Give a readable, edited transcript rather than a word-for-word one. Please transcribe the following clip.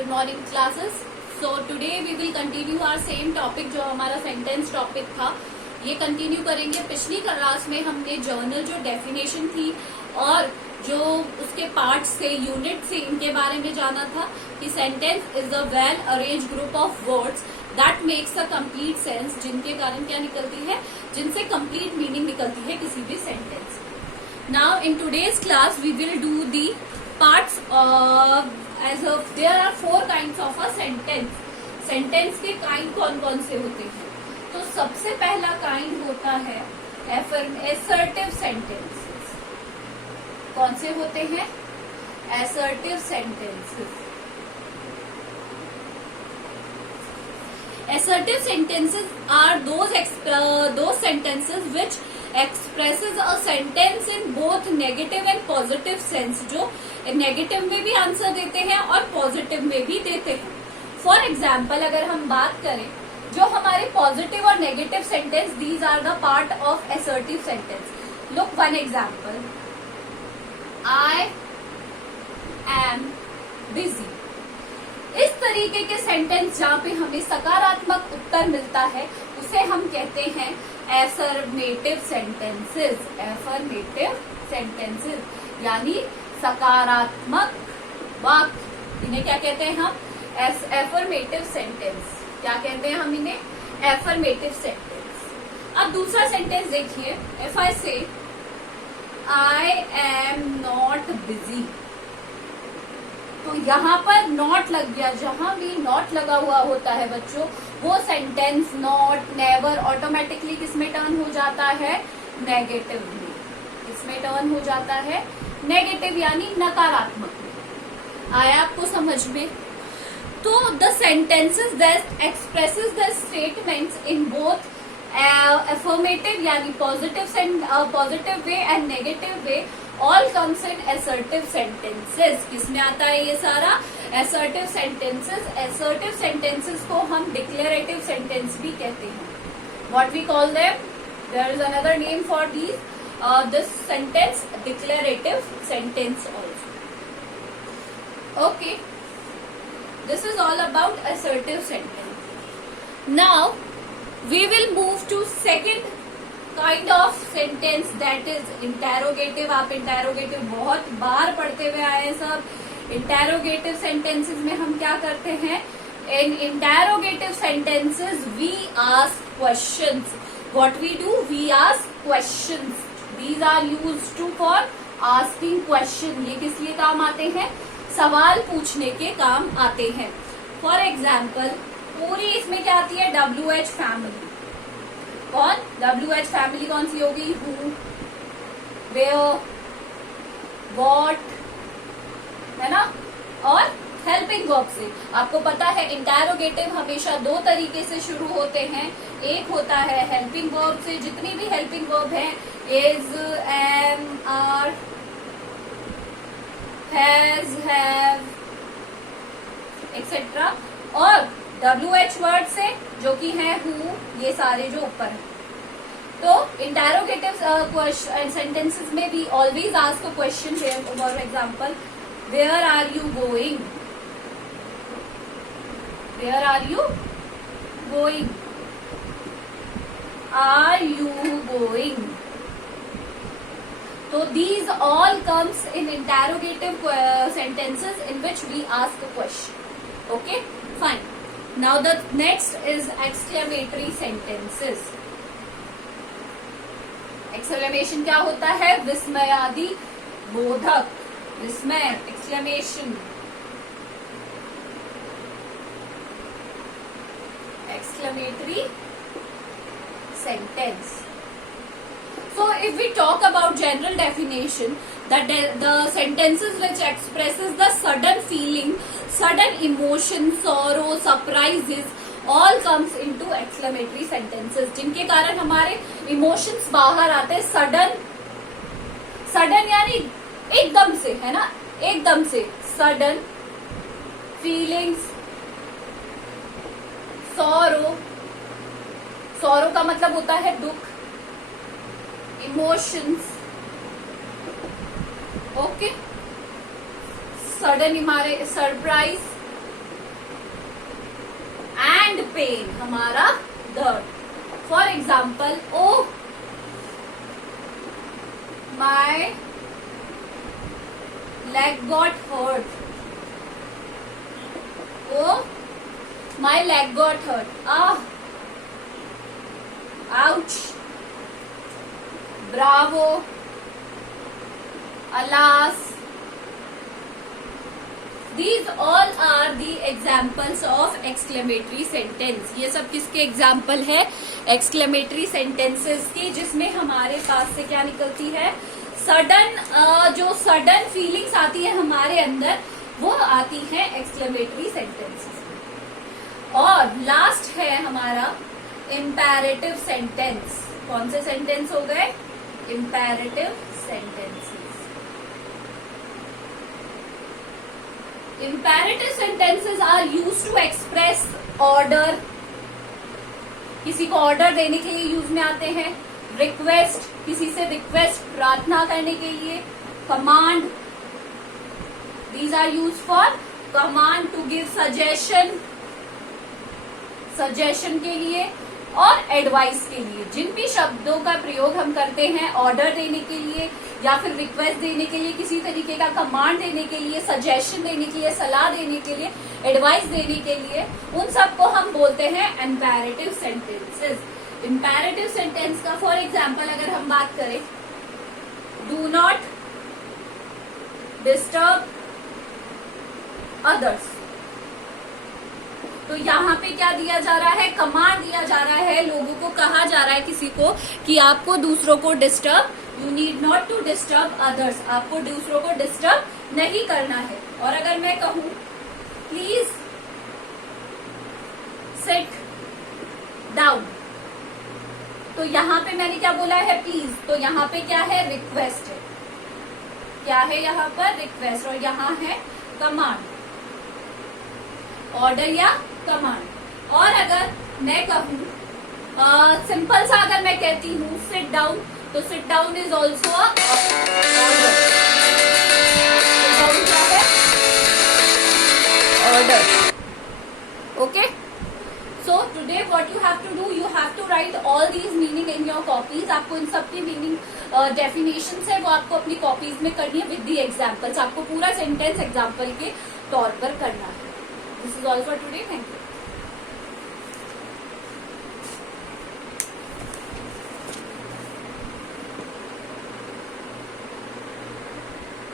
Good morning classes. So today we will continue our same topic जो हमारा sentence topic था, ये continue करेंगे। पिछली क्लास में हमने जर्नल जो डेफिनेशन थी और जो उसके पार्ट्स थे, यूनिट थे, इनके बारे में जाना था कि sentence is a well arrange group of words that makes a complete sense, जिनके कारण क्या निकलती है, जिनसे कंप्लीट मीनिंग निकलती है किसी भी sentence. Now in today's class we will do the parts as of there are 4 kinds of a sentence। Sentence के काइंड कौन कौन से होते हैं? तो सबसे पहला काइंड होता है assertive sentences। कौन से होते हैं? assertive sentences। assertive sentences are those sentences which expresses a sentence in both negative and positive sense, जो नेगेटिव में भी आंसर देते हैं और पॉजिटिव में भी देते हैं। फॉर एग्जाम्पल अगर हम बात करें, जो हमारे पॉजिटिव और negative sentence, these are the part of assertive sentence. Look one example, I am busy. इस तरीके के सेंटेंस जहाँ पे हमें सकारात्मक उत्तर मिलता है उसे हम कहते हैं एफर्मेटिव सेंटेंसेस। एफर्मेटिव सेंटेंसेस यानी सकारात्मक वाक्य, इन्हें क्या कहते हैं हम? Affirmative sentence. क्या कहते हैं हम इन्हें? Affirmative sentence. अब दूसरा सेंटेंस देखिए, इफ आई से आई एम नॉट बिजी, तो यहाँ पर नॉट लग गया। जहां भी नॉट लगा हुआ होता है बच्चों, वो सेंटेंस नॉट, नेवर ऑटोमेटिकली किसमें टर्न हो जाता है? नेगेटिव में। किसमें टर्न हो जाता है? नेगेटिव यानी नकारात्मक में। आया आपको समझ में? तो the sentences that expresses the statements in both affirmative यानी positive way and negative way all comes in assertive sentences. किसमें आता है ये सारा? Assertive sentences. असर्टिव सेंटेंसेस को हम डिक्लेरेटिव सेंटेंस भी कहते हैं। What we call them? There is another name for these this sentence, declarative sentence also. Okay, this is all about assertive sentence. Now we will move to second kind of sentence that is interrogative. आप interrogative बहुत बार पढ़ते हुए आए हैं सब। Interrogative sentences में हम क्या करते हैं? In interrogative sentences we ask questions. What we do? We ask questions. These are used to for asking question. ये किस लिए काम आते हैं? सवाल पूछने के काम आते हैं। फॉर एग्जाम्पल पूरी इसमें क्या आती है? WH family. कौन? WH फैमिली कौन सी होगी? हु, वेयर, व्हाट, है ना? और हेल्पिंग वर्ब से। आपको पता है इंटेरोगेटिव हमेशा 2 तरीके से शुरू होते हैं। एक होता है हेल्पिंग वर्ब से, जितनी भी हेल्पिंग वर्ब है, is, am, are, has, have, etcetera, और WH वर्ड से जो कि है हु, ये सारे जो ऊपर है। तो इंटेरोगेटिव सेंटेंसेस में we always ask a question. For example, where are you going? Where are you going? Are you going? तो these all comes in interrogative sentences in which we ask a question. Okay, fine. Now the next is exclamatory sentences. Exclamation क्या होता है? विस्मयादि बोधक। विस्मय, exclamation, exclamatory sentence. So if we talk about general definition, that the sentences which expresses the sudden feeling, sudden emotion, sorrow, surprises, all comes into exclamatory sentences, जिनके कारण हमारे emotions बाहर आते हैं। सडन यानी एकदम से, है ना? एकदम से सडन फीलिंग्स। सॉरो का मतलब होता है दुख। Emotions, okay. सडन हमारे सरप्राइज, एंड पेन, हमारा दर्द. For example, oh my leg got hurt. Oh, my leg got hurt. Ah, ouch. Bravo. Alas. These all are the examples of exclamatory sentence. ये सब किसके example है? Exclamatory sentences की, जिसमें हमारे पास से क्या निकलती है? सडन जो सडन फीलिंग्स आती है हमारे अंदर, वो आती है एक्सक्लेमेटरी सेंटेंसेस. और लास्ट है हमारा इम्पेरेटिव सेंटेंस. कौन से सेंटेंस हो गए? Imperative sentences. Imperative sentences are used to express order. किसी को ऑर्डर देने के लिए यूज में आते हैं. रिक्वेस्ट, किसी से रिक्वेस्ट, प्रार्थना करने के लिए. Command, these are use for command. To give suggestion, suggestion के लिए. और एडवाइस के लिए. जिन भी शब्दों का प्रयोग हम करते हैं ऑर्डर देने के लिए, या फिर रिक्वेस्ट देने के लिए, किसी तरीके का कमांड देने के लिए, सजेशन देने के लिए, सलाह देने के लिए, एडवाइस देने के लिए, उन सबको हम बोलते हैं इम्पेरेटिव सेंटेंसेस. इम्पेरेटिव सेंटेंस का फॉर एग्जाम्पल अगर हम बात करें, डू नॉट डिस्टर्ब अदर्स. तो यहाँ पे क्या दिया जा रहा है? कमांड दिया जा रहा है. लोगों को कहा जा रहा है, किसी को, कि आपको दूसरों को disturb, you need not to disturb others. आपको दूसरों को डिस्टर्ब नहीं करना है. और अगर मैं कहूं प्लीज सिट डाउन, तो यहाँ पे मैंने क्या बोला है? प्लीज. तो यहाँ पे क्या है? रिक्वेस्ट है. क्या है यहाँ पर? रिक्वेस्ट. और यहाँ है कमांड, ऑर्डर या कमांड. और अगर मैं कहूँ सिंपल सा, अगर मैं कहती हूँ सिट डाउन, तो sit down is also order. क्या है? Order. Okay. So today what you have to do, you have to write all these meaning in your copies. आपको इन सब की मीनिंग डेफिनेशन है वो आपको अपनी कॉपीज में करनी है विद दी एग्जाम्पल्स. आपको पूरा सेंटेंस एग्जाम्पल के तौर पर करना है. This is all for today. Thank you.